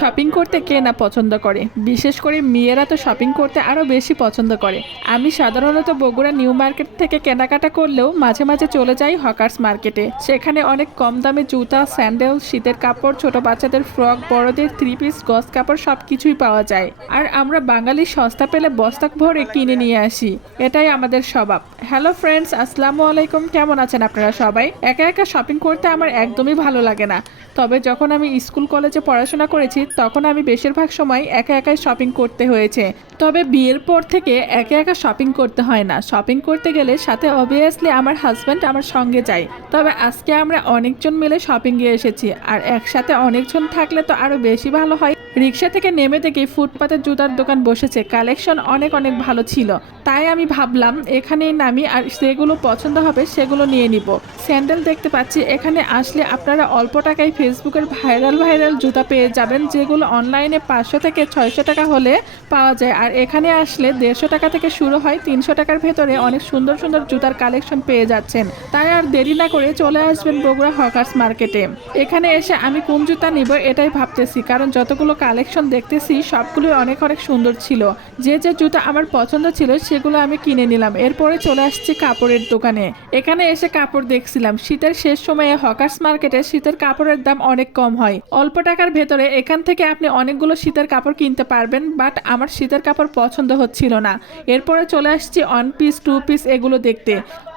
Shopping করতে কে না পছন্দ করে? বিশেষ করে মেয়েরা তো শপিং করতে আরও বেশি পছন্দ করে। আমি সাধারণত বগুড়া নিউ মার্কেট থেকে কেনাকাটা করলেও মাঝে মাঝে চলে যাই হকার্স মার্কেটে। সেখানে অনেক কম দামে জুতা, স্যান্ডেল, শীতের কাপড়, ছোট বাচ্চাদের ফ্রক, বড়দের থ্রি পিস গস কাপড় সব কিছুই পাওয়া যায়। আর আমরা বাঙালি সস্তা পেলে বস্তাক ভরে কিনে নিয়ে আসি। এটাই আমাদের স্বভাব। হ্যালো ফ্রেন্ডস, আসসালামু আলাইকুম। কেমন আছেন আপনারা সবাই? একা একা শপিং করতে আমার একদমই ভালো লাগে না। তবে যখন আমি স্কুল, কলেজে পড়াশোনা করেছি তখন আমি বেশিরভাগ সময় একা একাই শপিং করতে হয়েছে। তবে বিয়ের পর থেকে একা একা শপিং করতে হয় না। শপিং করতে গেলে সাথে অবভিয়াসলি আমার হাজব্যান্ড আমার সঙ্গে যায়। তবে আজকে আমরা অনেকজন মিলে শপিংয়ে এসেছি। আর একসাথে অনেকজন থাকলে তো আরও বেশি ভালো হয়। রিক্সা থেকে নেমে দেখি ফুটপাতের জুতার দোকান বসেছে। কালেকশন অনেক অনেক ভালো ছিল। তাই আমি ভাবলাম, এখানেই নামি আর যেগুলো পছন্দ হবে সেগুলো নিয়ে নিব। স্যান্ডেল দেখতে পাচ্ছি, এখানে আসলে আপনারা অল্প টাকায় ফেসবুকের ভাইরাল ভাইরাল জুতা পেয়ে যাবেন, যেগুলো অনলাইনে পাঁচশো থেকে ছয়শো টাকা হলে পাওয়া যায়। আর এখানে আসলে দেড়শো টাকা থেকে শুরু হয়, তিনশো টাকার ভেতরে অনেক সুন্দর সুন্দর জুতার কালেকশন পেয়ে যাচ্ছেন। তাই আর দেরি না করে চলে আসবেন বগুড়া হকার্স মার্কেটে। এখানে এসে আমি কোন জুতা নিব এটাই ভাবতেছি, কারণ যতগুলো কালেকশন দেখতেছি সবগুলোই অনেক অনেক সুন্দর ছিল। যে যে জুতা আমার পছন্দ ছিল সেগুলো আমি কিনে নিলাম। এরপরে চলে আসছি কাপড়ের দোকানে। এখানে এসে কাপড় দেখছিলাম। শীতের শেষ সময়ে হকার্স মার্কেটে শীতের কাপড়ের দাম অনেক কম হয়। অল্প টাকার ভেতরে এখান থেকে আপনি অনেকগুলো শীতের কাপড় কিনতে পারবেন, বাট আমার শীতের কাপড় পছন্দ হচ্ছিল না। এরপরে চলে আসছি ওয়ান পিস টু পিস এগুলো দেখতে।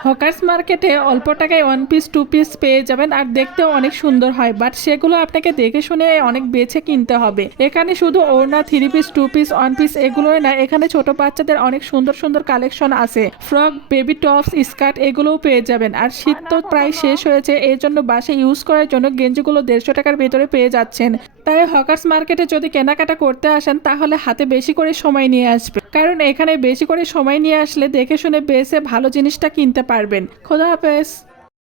হকার্স মার্কেটে অল্প টাকায় ওয়ান পিস টু পিস পেয়ে যাবেন আর দেখতেও অনেক সুন্দর হয়, বাট সেগুলো আপনাকে দেখে শুনে অনেক বেছে কিনতে হবে। এখানে শুধু ওড়না three piece two piece one piece এগুলোই না, এখানে ছোট বাচ্চাদের অনেক সুন্দর সুন্দর কালেকশন আছে। ফ্রক বেবি টপস স্কার্ট এগুলোও পেয়ে যাবেন। আর শীত তো প্রায় শেষ হয়েছে এর জন্য বাসে ইউজ করার জন্য গেঞ্জিগুলো দেড়শো টাকার ভেতরে পেয়ে যাচ্ছেন। তাই হকার্স মার্কেটে যদি কেনাকাটা করতে আসেন, তাহলে হাতে বেশি করে সময় নিয়ে আসবে। কারণ এখানে বেশি করে সময় নিয়ে আসলে দেখে শুনে বেছে ভালো জিনিসটা কিনতে পারবেন। খোদা হাফেজ।